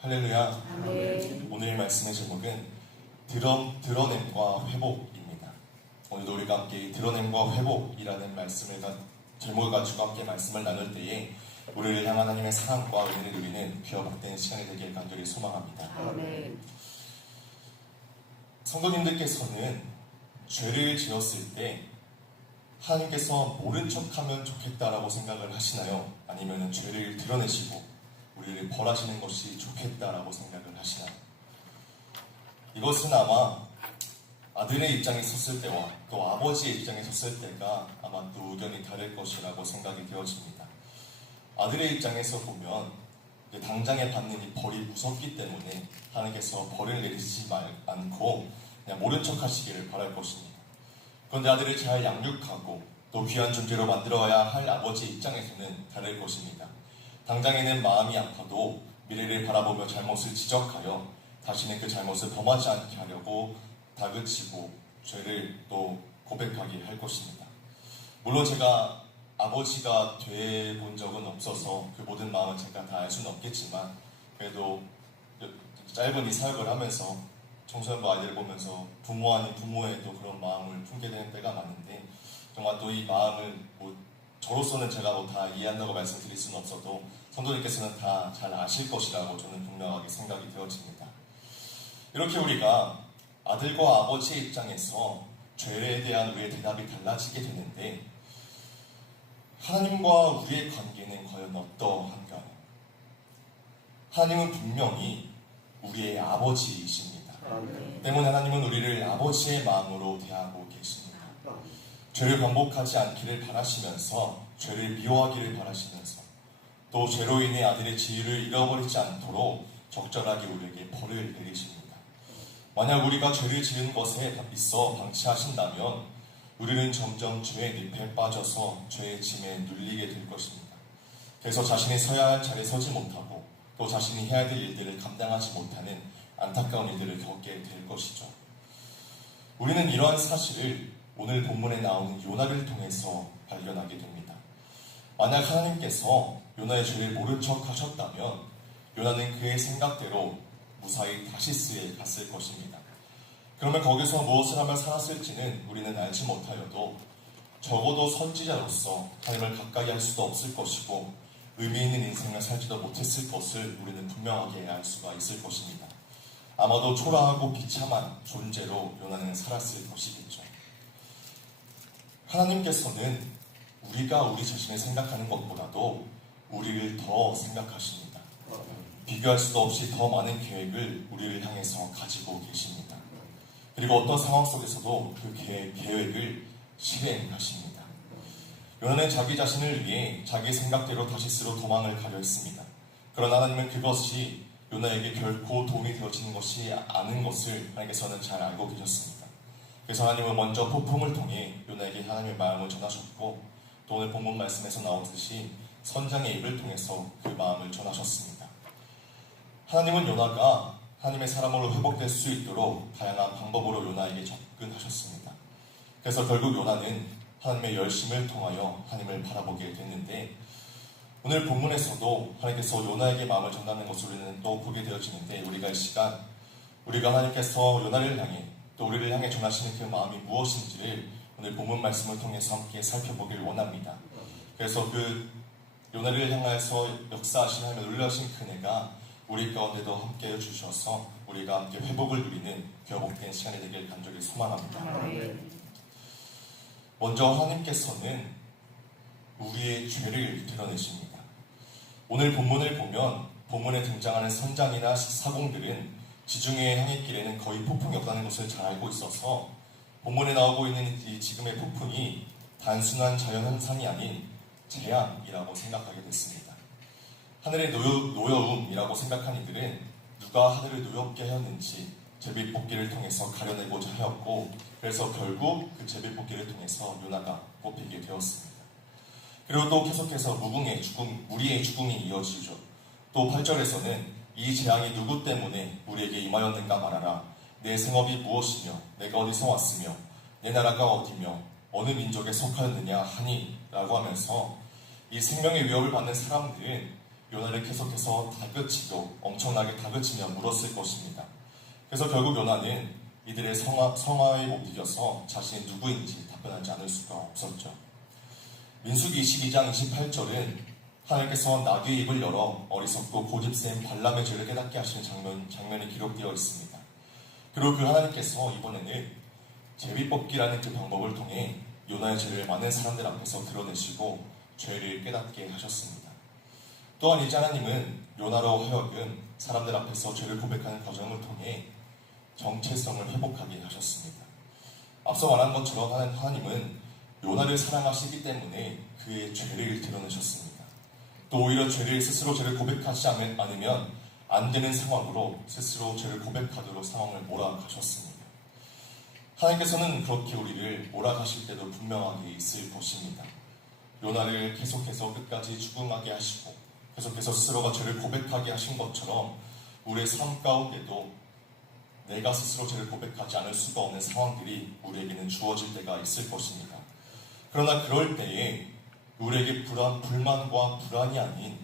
할렐루야. 아멘. 오늘 말씀의 제목은 드러냄과 회복입니다. 오늘도 우리가 함께 드러냄과 회복이라는 제목을 가지고 함께 말씀을 나눌 때에 우리를 향한 하나님의 사랑과 은혜를 누리는 귀와 복된 시간이 되길 간절히 소망합니다. 아멘. 성도님들께서는 죄를 지었을 때 하나님께서 모른 척하면 좋겠다라고 생각을 하시나요? 아니면 죄를 드러내시고 우리를 벌하시는 것이 좋겠다라고 생각을 하시나요? 이것은 아마 아들의 입장에 섰을 때와 또 아버지의 입장에 섰을 때가 아마 또 의견이 다를 것이라고 생각이 되어집니다. 아들의 입장에서 보면 당장에 받는 이 벌이 무섭기 때문에 하나님께서 벌을 내리시지 않고 그냥 모른 척 하시기를 바랄 것입니다. 그런데 아들을 잘 양육하고 또 귀한 존재로 만들어야 할 아버지의 입장에서는 다를 것입니다. 당장에는 마음이 아파도 미래를 바라보며 잘못을 지적하여 다시는 그 잘못을 범하지 않게 하려고 다그치고 죄를 또 고백하게 할 것입니다. 물론 제가 아버지가 돼본 적은 없어서 그 모든 마음을 제가 다 알 수는 없겠지만 그래도 짧은 이 사역을 하면서 청소년부 아이들을 보면서 부모 아닌 부모의 또 그런 마음을 품게 되는 때가 많은데 정말 또 이 마음을 저로서는 제가 다 이해한다고 말씀드릴 수는 없어도 성도님께서는 다 잘 아실 것이라고 저는 분명하게 생각이 되어집니다. 이렇게 우리가 아들과 아버지의 입장에서 죄에 대한 우리의 대답이 달라지게 되는데 하나님과 우리의 관계는 과연 어떠한가요? 하나님은 분명히 우리의 아버지이십니다. 때문에 하나님은 우리를 아버지의 마음으로 대하고 계십니다. 죄를 반복하지 않기를 바라시면서 죄를 미워하기를 바라시면서 또 죄로 인해 아들의 지위를 잃어버리지 않도록 적절하게 우리에게 벌을 내리십니다. 만약 우리가 죄를 지은 것에 있어 방치하신다면 우리는 점점 죄의 늪에 빠져서 죄의 짐에 눌리게 될 것입니다. 그래서 자신이 서야 할 자리에 서지 못하고 또 자신이 해야 될 일들을 감당하지 못하는 안타까운 일들을 겪게 될 것이죠. 우리는 이러한 사실을 오늘 본문에 나오는 요나를 통해서 발견하게 됩니다. 만약 하나님께서 요나의 죄를 모른 척 하셨다면 요나는 그의 생각대로 무사히 다시스에 갔을 것입니다. 그러면 거기서 무엇을 하며 살았을지는 우리는 알지 못하여도 적어도 선지자로서 하나님을 가까이 할 수도 없을 것이고 의미 있는 인생을 살지도 못했을 것을 우리는 분명하게 알 수가 있을 것입니다. 아마도 초라하고 비참한 존재로 요나는 살았을 것이겠죠. 하나님께서는 우리가 우리 자신을 생각하는 것보다도 우리를 더 생각하십니다. 비교할 수도 없이 더 많은 계획을 우리를 향해서 가지고 계십니다. 그리고 어떤 상황 속에서도 그 계획을 실행하십니다. 요나는 자기 자신을 위해 자기 생각대로 다시스로 도망을 가려 했습니다. 그러나 하나님은 그것이 요나에게 결코 도움이 되어지는 것이 아닌 것을 하나님께서는 잘 알고 계셨습니다. 그래서 하나님은 먼저 폭풍을 통해 요나에게 하나님의 마음을 전하셨고 또 오늘 본문 말씀에서 나오듯이 선장의 입을 통해서 그 마음을 전하셨습니다. 하나님은 요나가 하나님의 사람으로 회복될 수 있도록 다양한 방법으로 요나에게 접근하셨습니다. 그래서 결국 요나는 하나님의 열심을 통하여 하나님을 바라보게 됐는데 오늘 본문에서도 하나님께서 요나에게 마음을 전하는 것을 우리는 또 보게 되어지는데 우리가 이 시간 우리가 하나님께서 요나를 향해 또 우리를 향해 전하시는 그 마음이 무엇인지를 오늘 본문 말씀을 통해서 함께 살펴보길 원합니다. 그래서 그 요나를 향해서 역사하신 하나님의 놀라신 그네가 우리 가운데도 함께 해주셔서 우리가 함께 회복을 누리는 귀복된 시간이 되길 간절히 소망합니다. 먼저 하나님께서는 우리의 죄를 드러내십니다. 오늘 본문을 보면 본문에 등장하는 선장이나 사공들은 지중해의 항해길에는 거의 폭풍이 없다는 것을 잘 알고 있어서 본문에 나오고 있는 이 지금의 폭풍이 단순한 자연현상이 아닌 재앙이라고 생각하게 됐습니다. 하늘의 노여움이라고 생각한 이들은 누가 하늘을 노엽게 하였는지 제비뽑기를 통해서 가려내고자 하였고 그래서 결국 그 제비뽑기를 통해서 요나가 뽑히게 되었습니다. 그리고 또 계속해서 무리의 죽음이 이어지죠. 또 8절에서는 이 재앙이 누구 때문에 우리에게 임하였는가 말하라. 내 생업이 무엇이며 내가 어디서 왔으며 내 나라가 어디며 어느 민족에 속하였느냐 하니 라고 하면서 이 생명의 위협을 받는 사람들은 요나를 계속해서 다그치고 엄청나게 다그치며 물었을 것입니다. 그래서 결국 요나는 이들의 성화에 못 이겨서 자신이 누구인지 답변하지 않을 수가 없었죠. 민수기 22장 28절은 하나님께서 나귀의 입을 열어 어리석고 고집센 발람의 죄를 깨닫게 하시는 장면이 기록되어 있습니다. 그리고 그 하나님께서 이번에는 제비뽑기라는 그 방법을 통해 요나의 죄를 많은 사람들 앞에서 드러내시고 죄를 깨닫게 하셨습니다. 또한 이제 하나님은 요나로 하여금 사람들 앞에서 죄를 고백하는 과정을 통해 정체성을 회복하게 하셨습니다. 앞서 말한 것처럼 하나님은 요나를 사랑하시기 때문에 그의 죄를 드러내셨습니다. 또 오히려 스스로 죄를 고백하지 않으면 안 되는 상황으로 스스로 죄를 고백하도록 상황을 몰아가셨습니다. 하나님께서는 그렇게 우리를 몰아가실 때도 분명하게 있을 것입니다. 요나를 계속해서 끝까지 죽음하게 하시고 계속해서 스스로가 죄를 고백하게 하신 것처럼 우리의 삶 가운데도 내가 스스로 죄를 고백하지 않을 수가 없는 상황들이 우리에게는 주어질 때가 있을 것입니다. 그러나 그럴 때에 우리에게 불만과 불안이 아닌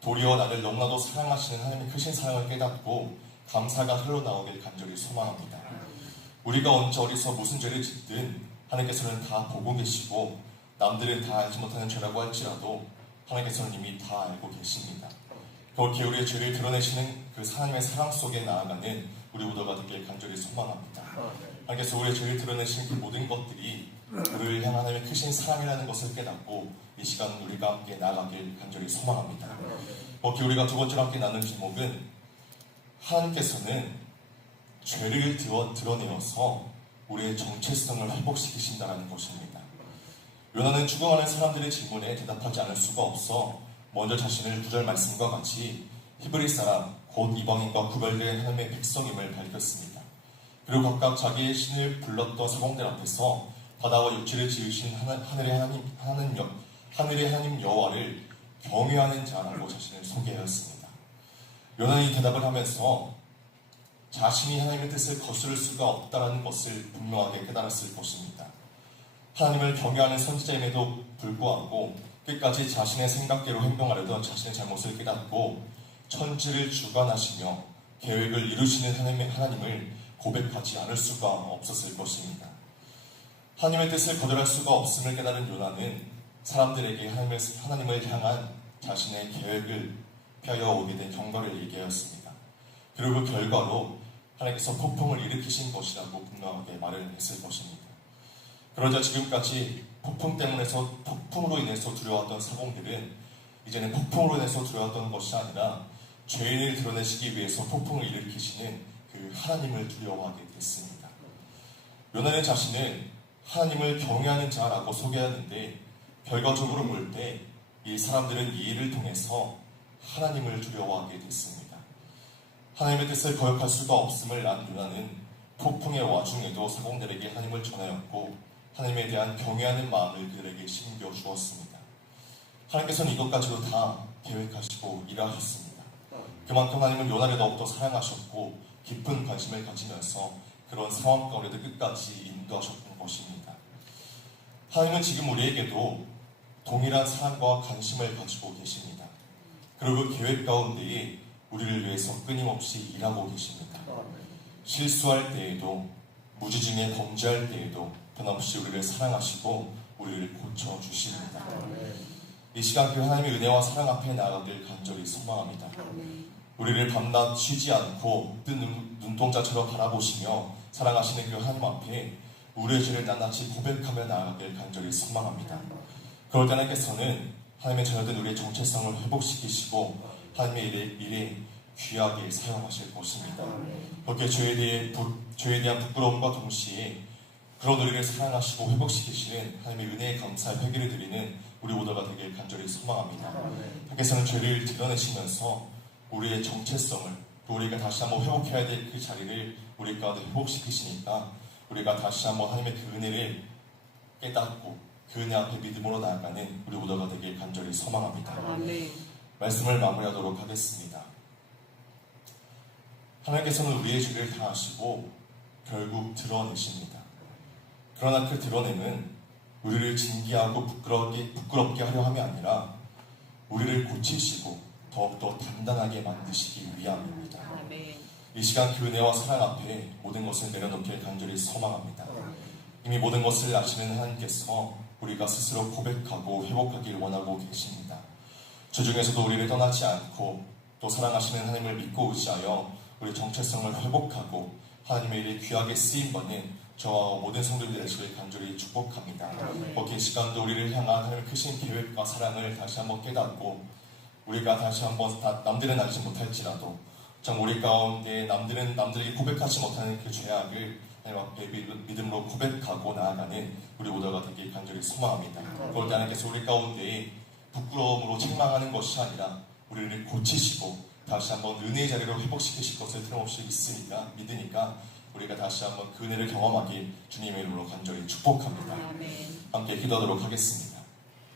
도리어 나를 너무나도 사랑하시는 하나님의 크신 사랑을 깨닫고 감사가 흘러나오길 간절히 소망합니다. 우리가 언제 어디서 무슨 죄를 짓든 하나님께서는 다 보고 계시고 남들은 다 알지 못하는 죄라고 할지라도 하나님께서는 이미 다 알고 계십니다. 그렇게 우리의 죄를 드러내시는 그 하나님의 사랑 속에 나아가는 우리 모두가 되길 간절히 소망합니다. 하나님께서 우리의 죄를 드러내시는 그 모든 것들이 우리를 향한 하나님의 크신 사랑이라는 것을 깨닫고 이 시간 우리가 함께 나아가길 간절히 소망합니다. 그렇게 우리가 두 번째로 함께 나눈 제목은 하나님께서는 죄를 드러내어서 우리의 정체성을 회복시키신다는 것입니다. 요나는 죽어가는 사람들의 질문에 대답하지 않을 수가 없어 먼저 자신을 9절 말씀과 같이 히브리 사람 곧 이방인과 구별된 하나님의 백성임을 밝혔습니다. 그리고 각각 자기의 신을 불렀던 사공들 앞에서 바다와 육지를 지으신 하늘의 하나님 여호와를 경외하는 자라고 자신을 소개하였습니다. 요나는 이 대답을 하면서 자신이 하나님의 뜻을 거스를 수가 없다는 것을 분명하게 깨달았을 것입니다. 하나님을 경외하는 선지자임에도 불구하고 끝까지 자신의 생각대로 행동하려던 자신의 잘못을 깨닫고 천지를 주관하시며 계획을 이루시는 하나님을 고백하지 않을 수가 없었을 것입니다. 하나님의 뜻을 거절할 수가 없음을 깨달은 요나는 사람들에게 하나님을 향한 자신의 계획을 펴어 오게 된 경과를 얘기하였습니다. 그리고 그 결과로 하나님께서 폭풍을 일으키신 것이라고 분명하게 말을 했을 것입니다. 그러자 지금까지 폭풍으로 인해서 두려웠던 사공들은 이제는 폭풍으로 인해서 두려웠던 것이 아니라 죄인을 드러내시기 위해서 폭풍을 일으키시는 그 하나님을 두려워하게 됐습니다. 요나는 자신을 하나님을 경외하는 자라고 소개하는데 결과적으로 볼 때 이 사람들은 이 일을 통해서 하나님을 두려워하게 됐습니다. 하나님의 뜻을 거역할 수가 없음을 안 요나는 폭풍의 와중에도 사공들에게 하나님을 전하였고 하나님에 대한 경외하는 마음을 그들에게 심겨주었습니다. 하나님께서는 이것까지도 다 계획하시고 일하셨습니다. 그만큼 하나님은 요나를 더욱더 사랑하셨고 깊은 관심을 가지면서 그런 상황 가운데도 끝까지 인도하셨던 것입니다. 하나님은 지금 우리에게도 동일한 사랑과 관심을 가지고 계십니다. 그리고 그 계획 가운데에 우리를 위해서 끊임없이 일하고 계십니다. 실수할 때에도 무지중에 범죄할 때에도 변함없이 우리를 사랑하시고 우리를 고쳐주십니다. 이 시간 그 하나님의 은혜와 사랑 앞에 나아가길 간절히 소망합니다. 우리를 밤낮 쉬지 않고 뜬 눈동자처럼 바라보시며 사랑하시는 그 하나님 앞에 우리의 죄를 낱낱이 고백하며 나아가길 간절히 소망합니다. 그럴 때 하나님께서는 하나님의 자녀된 우리의 정체성을 회복시키시고 하나님의 일에 귀하게 사용하실 것입니다. 그렇게 죄에 대한 부끄러움과 동시에 그런 우리를 사랑하시고 회복시키시는 하나님의 은혜에 감사의 회개를 드리는 우리 모두가 되길 간절히 소망합니다. 하나님께서는 죄를 드러내시면서 우리의 정체성을 또 우리가 다시 한번 회복해야 될 그 자리를 우리 가운데 회복시키시니까 우리가 다시 한번 하나님의 그 은혜를 깨닫고 그 은혜 앞에 믿음으로 나아가는 우리 모두가 되길 간절히 소망합니다. 말씀을 마무리하도록 하겠습니다. 하나님께서는 우리의 죄를 다 아시고 결국 드러내십니다. 그러나 그 드러냄은 우리를 징계하고 부끄럽게 하려 함이 아니라 우리를 고치시고 더욱더 단단하게 만드시기 위함입니다. 아멘. 이 시간 그 은혜와 사랑 앞에 모든 것을 내려놓길 간절히 소망합니다. 이미 모든 것을 아시는 하나님께서 우리가 스스로 고백하고 회복하길 원하고 계십니다. 주중에서도 우리를 떠나지 않고 또 사랑하시는 하나님을 믿고 의지하여 우리 정체성을 회복하고 하나님의 일에 귀하게 쓰임받는 저와 모든 성도들 되시길 간절히 축복합니다. 이 시간도 우리를 향한 하나님의 크신 계획과 사랑을 다시 한번 깨닫고 우리가 다시 한번 남들은 알지 못할지라도 정 우리 가운데 남들에게 고백하지 못하는 그 죄악을 하나님 앞에 믿음으로 고백하고 나아가는 우리 모두가 되길 간절히 소망합니다. 그럴 때 하나님께서 우리 가운데 부끄러움으로 책망하는 것이 아니라 우리를 고치시고 다시 한번 은혜의 자리로 회복시키실 것을 틀림없이 믿으니까 우리가 다시 한번 그 은혜를 경험하길 주님의 이름으로 간절히 축복합니다. 함께 기도하도록 하겠습니다.